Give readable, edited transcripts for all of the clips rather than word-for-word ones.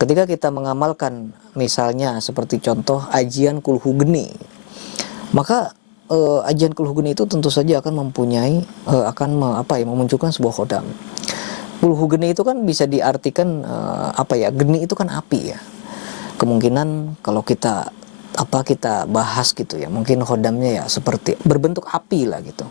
Ketika kita mengamalkan misalnya seperti contoh ajian kulhu geni, maka ajian kulhu geni itu tentu saja akan mempunyai memunculkan sebuah khodam. Kulhu geni itu kan bisa diartikan geni itu kan api ya. Kemungkinan kalau kita bahas gitu ya, mungkin khodamnya ya seperti berbentuk api lah gitu.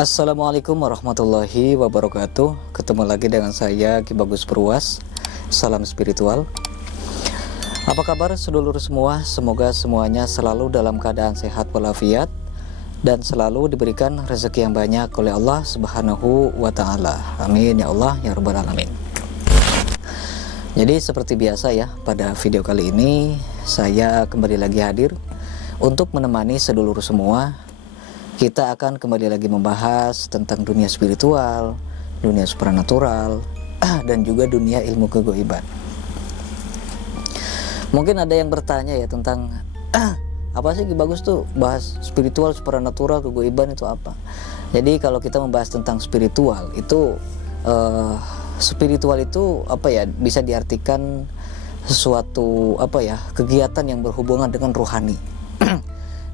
Assalamualaikum warahmatullahi wabarakatuh. Ketemu lagi dengan saya Ki Bagus Purwas. Salam spiritual. Apa kabar sedulur semua? Semoga semuanya selalu dalam keadaan sehat walafiat dan selalu diberikan rezeki yang banyak oleh Allah Subhanahu wa taala. Amin ya Allah ya rabbal alamin. Jadi seperti biasa ya, pada video kali ini saya kembali lagi hadir untuk menemani sedulur semua. Kita akan kembali lagi membahas tentang dunia spiritual, dunia supranatural, dan juga dunia ilmu kegoiban. Mungkin ada yang bertanya ya tentang apa sih bagus tuh bahas spiritual, supranatural, kegoiban itu apa? Jadi kalau kita membahas tentang spiritual itu bisa diartikan sesuatu kegiatan yang berhubungan dengan rohani.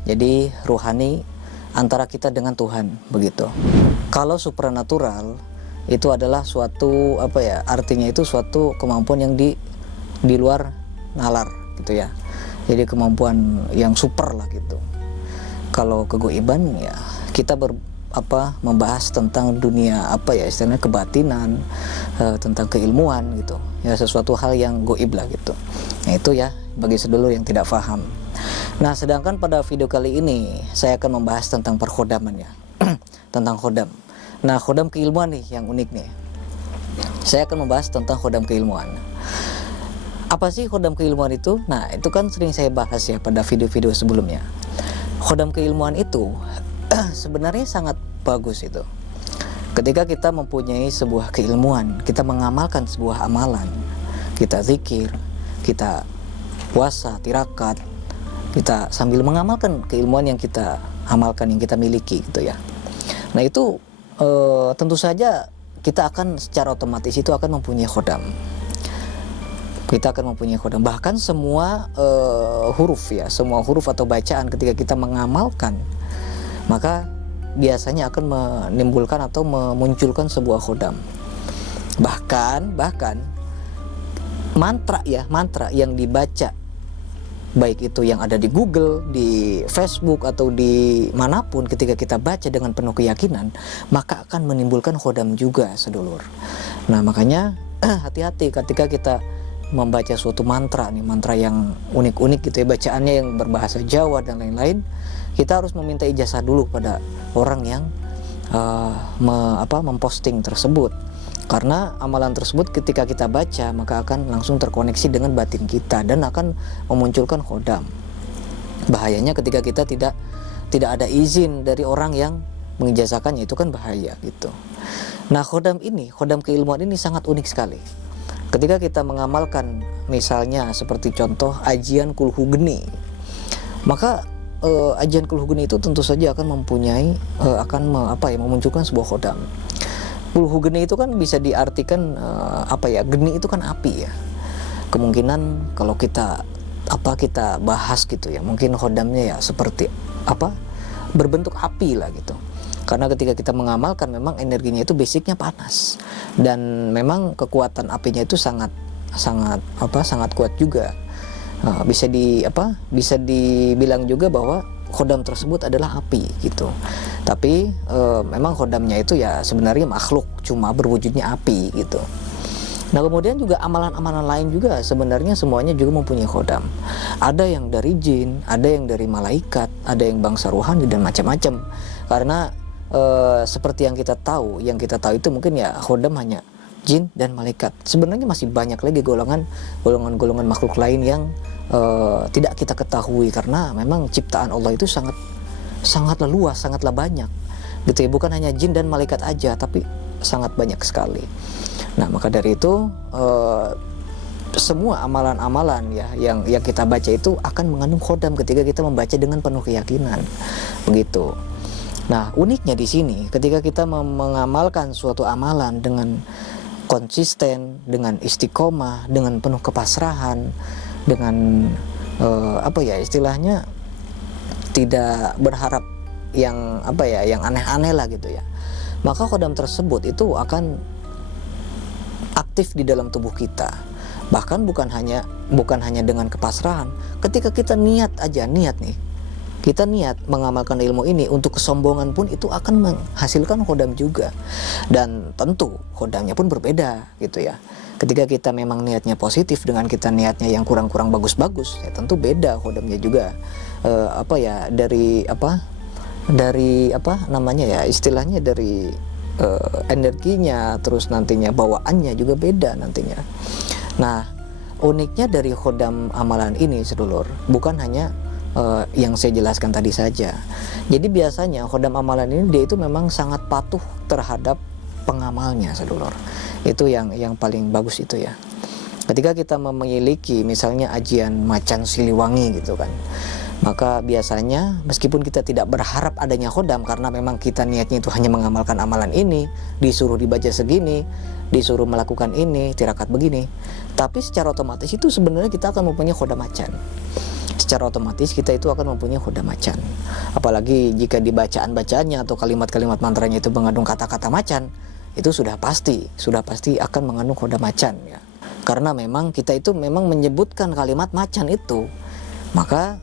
Jadi rohani antara kita dengan Tuhan begitu. Kalau supranatural itu adalah suatu artinya itu suatu kemampuan yang di luar nalar gitu ya. Jadi kemampuan yang super lah gitu. Kalau kegoiban ya kita membahas tentang dunia istilahnya kebatinan, tentang keilmuan gitu. Ya sesuatu hal yang goib lah gitu. Nah itu ya bagi sedulur yang tidak paham. Nah, sedangkan pada video kali ini saya akan membahas tentang perkhodaman ya. Tentang khodam. Nah, khodam keilmuan nih yang unik nih. Saya akan membahas tentang khodam keilmuan. Apa sih khodam keilmuan itu? Nah, itu kan sering saya bahas ya pada video-video sebelumnya. Khodam keilmuan itu sebenarnya sangat bagus itu. Ketika kita mempunyai sebuah keilmuan, kita mengamalkan sebuah amalan, kita zikir, kita puasa, tirakat, kita sambil mengamalkan keilmuan yang kita amalkan, yang kita miliki gitu ya. Nah itu tentu saja kita akan secara otomatis itu akan mempunyai khodam. Kita akan mempunyai khodam. Bahkan semua huruf ya, semua huruf atau bacaan ketika kita mengamalkan, maka biasanya akan menimbulkan atau memunculkan sebuah khodam. Bahkan mantra yang dibaca, baik itu yang ada di Google, di Facebook, atau di manapun, ketika kita baca dengan penuh keyakinan, maka akan menimbulkan khodam juga sedulur. Nah makanya hati-hati ketika kita membaca suatu mantra nih, mantra yang unik-unik gitu ya, bacaannya yang berbahasa Jawa dan lain-lain, kita harus meminta ijazah dulu pada orang yang memposting tersebut. Karena amalan tersebut ketika kita baca maka akan langsung terkoneksi dengan batin kita dan akan memunculkan khodam. Bahayanya ketika kita tidak ada izin dari orang yang mengijazahkannya, itu kan bahaya gitu. Nah khodam keilmuan ini sangat unik sekali. Ketika kita mengamalkan misalnya seperti contoh ajian kulhu geni, maka ajian kulhu geni itu tentu saja akan mempunyai memunculkan sebuah khodam. Kulhu geni itu kan bisa diartikan geni itu kan api ya. Kemungkinan kalau kita bahas gitu ya, mungkin khodamnya ya seperti berbentuk api lah gitu. Karena ketika kita mengamalkan memang energinya itu basicnya panas dan memang kekuatan apinya itu sangat kuat juga. Bisa dibilang juga bahwa khodam tersebut adalah api gitu. Tapi memang khodamnya itu ya sebenarnya makhluk, cuma berwujudnya api gitu. Nah kemudian juga amalan-amalan lain juga sebenarnya semuanya juga mempunyai khodam. Ada yang dari jin, ada yang dari malaikat, ada yang bangsa rohani dan macam-macam. Karena seperti yang kita tahu itu mungkin ya khodam hanya jin dan malaikat. Sebenarnya masih banyak lagi golongan makhluk lain yang tidak kita ketahui, karena memang ciptaan Allah itu sangatlah luas, sangatlah banyak gitu ya. Bukan hanya jin dan malaikat aja, tapi sangat banyak sekali. Nah, maka dari itu semua amalan-amalan ya yang kita baca itu akan mengandung khodam ketika kita membaca dengan penuh keyakinan, begitu. Nah, uniknya di sini ketika kita mengamalkan suatu amalan dengan konsisten, dengan istiqomah, dengan penuh kepasrahan, dengan istilahnya tidak berharap yang yang aneh-aneh lah gitu ya, maka khodam tersebut itu akan aktif di dalam tubuh kita. Bahkan bukan hanya dengan kepasrahan, ketika kita niat nih, kita niat mengamalkan ilmu ini untuk kesombongan pun itu akan menghasilkan khodam juga. Dan tentu khodamnya pun berbeda gitu ya. Ketika kita memang niatnya positif dengan kita niatnya yang kurang-kurang bagus-bagus, ya tentu beda khodamnya juga. Istilahnya dari energinya, terus nantinya bawaannya juga beda nantinya. Nah, uniknya dari khodam amalan ini sedulur, bukan hanya yang saya jelaskan tadi saja. Jadi biasanya khodam amalan ini dia itu memang sangat patuh terhadap pengamalnya sedulur. Itu yang paling bagus itu ya. Ketika kita memiliki misalnya ajian macan Siliwangi gitu kan, maka biasanya meskipun kita tidak berharap adanya khodam, karena memang kita niatnya itu hanya mengamalkan amalan ini, disuruh dibaca segini, disuruh melakukan ini, tirakat begini, tapi secara otomatis itu sebenarnya kita akan mempunyai khodam macan. Secara otomatis kita itu akan mempunyai khodam macan. Apalagi jika di bacaan-bacaannya atau kalimat-kalimat mantranya itu mengandung kata-kata macan, itu sudah pasti akan mengandung khodam macan ya. Karena memang kita itu memang menyebutkan kalimat macan itu, maka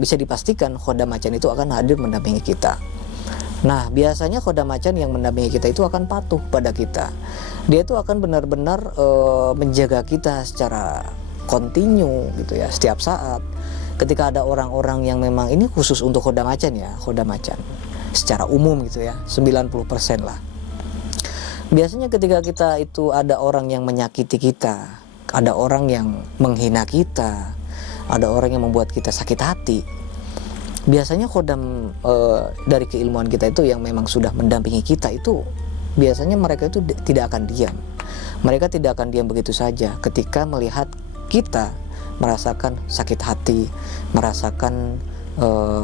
bisa dipastikan khodam macan itu akan hadir mendampingi kita. Nah, biasanya khodam macan yang mendampingi kita itu akan patuh pada kita. Dia itu akan benar-benar menjaga kita secara kontinu gitu ya, setiap saat. Ketika ada orang-orang yang memang ini khusus untuk khodam macan ya, khodam macan secara umum gitu ya, 90% lah. Biasanya ketika kita itu ada orang yang menyakiti kita, ada orang yang menghina kita, ada orang yang membuat kita sakit hati, biasanya khodam dari keilmuan kita itu yang memang sudah mendampingi kita itu, biasanya mereka itu tidak akan diam. Mereka tidak akan diam begitu saja ketika melihat kita merasakan sakit hati, merasakan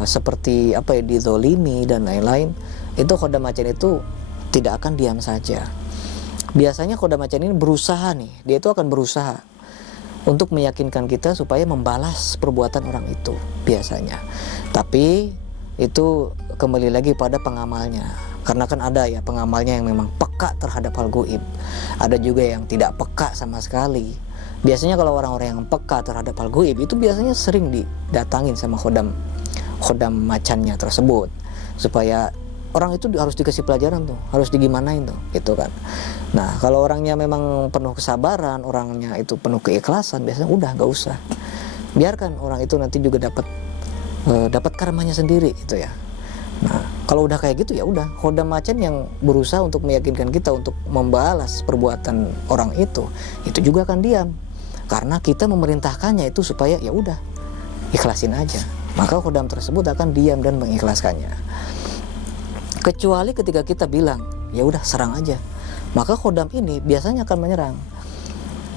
seperti dizolimi dan lain-lain. Itu khodam macan itu tidak akan diam saja. Biasanya khodam macan ini berusaha nih, dia itu akan berusaha untuk meyakinkan kita supaya membalas perbuatan orang itu biasanya. Tapi itu kembali lagi pada pengamalnya. Karena kan ada ya pengamalnya yang memang peka terhadap hal gaib. Ada juga yang tidak peka sama sekali. Biasanya kalau orang-orang yang peka terhadap hal gaib itu biasanya sering didatangin sama khodam macannya tersebut, supaya orang itu harus dikasih pelajaran tuh, harus digimanain tuh, gitu kan. Nah, kalau orangnya memang penuh kesabaran, orangnya itu penuh keikhlasan, biasanya udah nggak usah, biarkan orang itu nanti juga dapat karmanya sendiri gitu ya. Nah, kalau udah kayak gitu ya udah, khodam macan yang berusaha untuk meyakinkan kita untuk membalas perbuatan orang itu juga akan diam, karena kita memerintahkannya itu supaya ya udah ikhlasin aja, maka khodam tersebut akan diam dan mengikhlaskannya. Kecuali ketika kita bilang ya udah serang aja, maka khodam ini biasanya akan menyerang.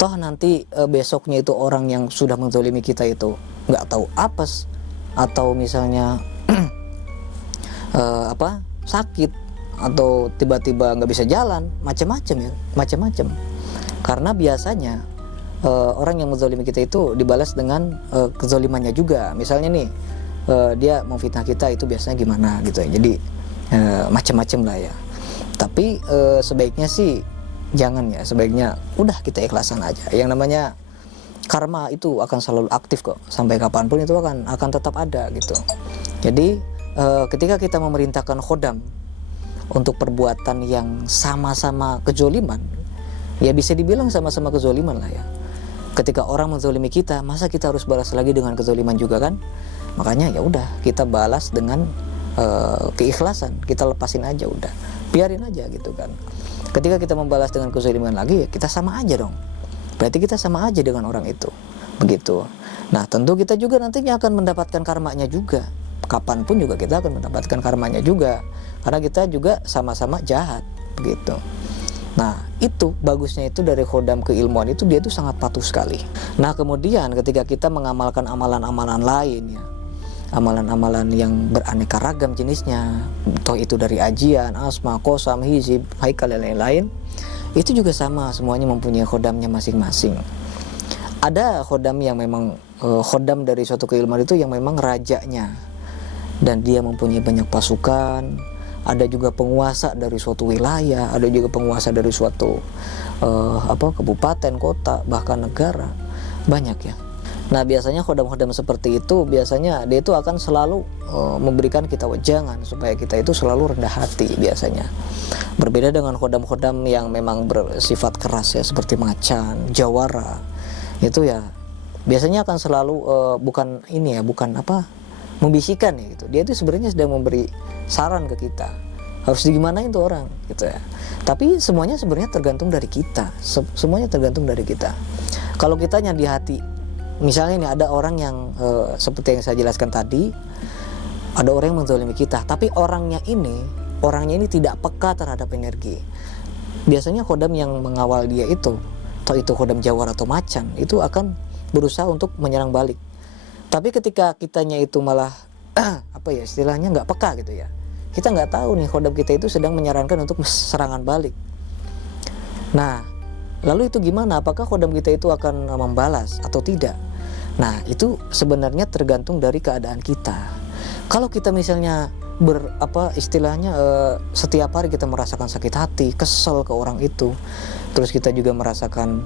Toh nanti besoknya itu orang yang sudah menzalimi kita itu nggak tahu apes, atau misalnya sakit, atau tiba-tiba nggak bisa jalan, macam-macam. Karena biasanya orang yang menzalimi kita itu dibalas dengan kezalimannya juga. Misalnya nih dia memfitnah kita, itu biasanya gimana gitu ya. Jadi macam-macam lah ya. Tapi sebaiknya sih jangan ya, sebaiknya udah kita ikhlasan aja. Yang namanya karma itu akan selalu aktif kok, sampai kapanpun itu akan tetap ada gitu. Jadi ketika kita memerintahkan khodam untuk perbuatan yang sama-sama kezoliman, ya bisa dibilang sama-sama kezoliman lah ya. Ketika orang menzolimi kita, masa kita harus balas lagi dengan kezoliman juga kan? Makanya ya udah kita balas dengan keikhlasan, kita lepasin aja, udah biarin aja gitu kan. Ketika kita membalas dengan kezaliman lagi, ya kita sama aja dong. Berarti kita sama aja dengan orang itu. Begitu. Nah, tentu kita juga nantinya akan mendapatkan karmanya juga. Kapanpun juga kita akan mendapatkan karmanya juga. Karena kita juga sama-sama jahat. Begitu. Nah, itu bagusnya itu dari khodam keilmuan itu, dia itu sangat patuh sekali. Nah, kemudian ketika kita mengamalkan amalan-amalan lain ya, amalan-amalan yang beraneka ragam jenisnya, toh itu dari ajian, asma, qasam, hizib, haikal dan lain-lain, itu juga sama, semuanya mempunyai khodamnya masing-masing. Ada khodam yang memang khodam dari suatu keilmuan itu yang memang rajanya, dan dia mempunyai banyak pasukan. Ada juga penguasa dari suatu wilayah, ada juga penguasa dari suatu kabupaten, kota, bahkan negara, banyak ya. Nah, biasanya khodam-khodam seperti itu biasanya dia itu akan selalu memberikan kita wejangan supaya kita itu selalu rendah hati biasanya. Berbeda dengan khodam-khodam yang memang bersifat keras ya, seperti macan, jawara, itu ya biasanya akan selalu bukan membisikkan ya gitu. Dia itu sebenarnya sedang memberi saran ke kita, harus digimanain tuh orang gitu ya. Tapi semuanya sebenarnya tergantung dari kita. Semuanya tergantung dari kita. Kalau kitanya di hati, misalnya ini ada orang yang seperti yang saya jelaskan tadi, ada orang yang menzalimi kita, tapi orangnya ini tidak peka terhadap energi. Biasanya khodam yang mengawal dia itu, atau itu khodam jawar atau macan, itu akan berusaha untuk menyerang balik. Tapi ketika kitanya itu malah istilahnya nggak peka gitu ya, kita nggak tahu nih khodam kita itu sedang menyarankan untuk serangan balik. Nah, lalu itu gimana? Apakah khodam kita itu akan membalas atau tidak? Nah, itu sebenarnya tergantung dari keadaan kita. Kalau kita misalnya setiap hari kita merasakan sakit hati, kesel ke orang itu, terus kita juga merasakan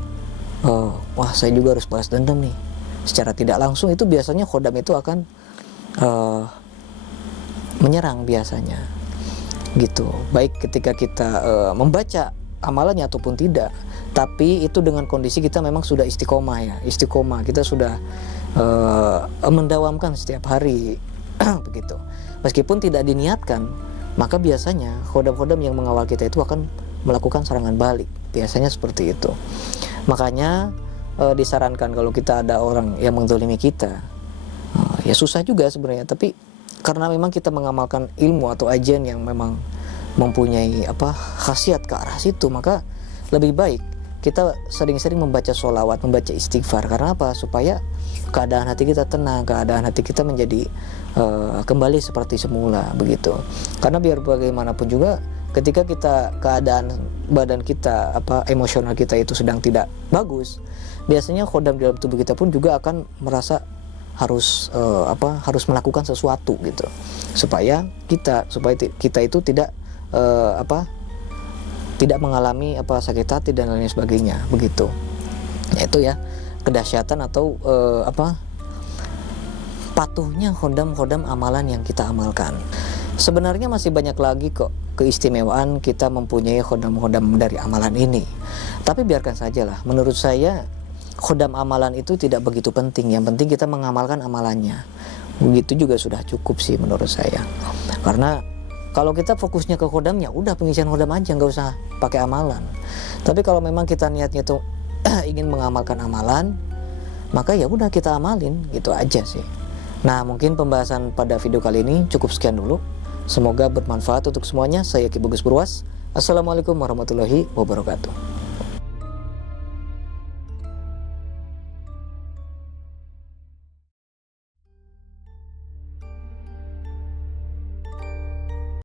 wah, saya juga harus balas dendam nih, secara tidak langsung, itu biasanya khodam itu akan menyerang biasanya gitu. Baik ketika kita membaca amalannya ataupun tidak, tapi itu dengan kondisi kita memang sudah istiqomah ya, istiqomah, kita sudah mendawamkan setiap hari begitu. Meskipun tidak diniatkan, maka biasanya khodam-khodam yang mengawal kita itu akan melakukan serangan balik, biasanya seperti itu. Makanya disarankan kalau kita ada orang yang menzalimi kita, ya susah juga sebenarnya, tapi karena memang kita mengamalkan ilmu atau ajian yang memang mempunyai khasiat ke arah situ, maka lebih baik kita sering-sering membaca sholawat, membaca istighfar. Karena apa? Supaya keadaan hati kita tenang, keadaan hati kita menjadi kembali seperti semula begitu. Karena biar bagaimanapun juga, ketika kita keadaan badan kita emosional kita itu sedang tidak bagus, biasanya khodam dalam tubuh kita pun juga akan merasa harus melakukan sesuatu gitu, supaya kita itu tidak tidak mengalami sakit hati dan lain sebagainya begitu. Yaitu ya kedahsyatan atau patuhnya khodam-khodam amalan yang kita amalkan. Sebenarnya masih banyak lagi kok keistimewaan kita mempunyai khodam-khodam dari amalan ini. Tapi biarkan sajalah. Menurut saya khodam amalan itu tidak begitu penting. Yang penting kita mengamalkan amalannya. Begitu juga sudah cukup sih menurut saya. Karena kalau kita fokusnya ke khodamnya, udah pengisian khodam aja, nggak usah pakai amalan. Tapi kalau memang kita niatnya tuh ingin mengamalkan amalan, maka ya udah kita amalin, gitu aja sih. Nah, mungkin pembahasan pada video kali ini cukup sekian dulu. Semoga bermanfaat untuk semuanya. Saya Ki Bagus Purwas. Assalamualaikum warahmatullahi wabarakatuh.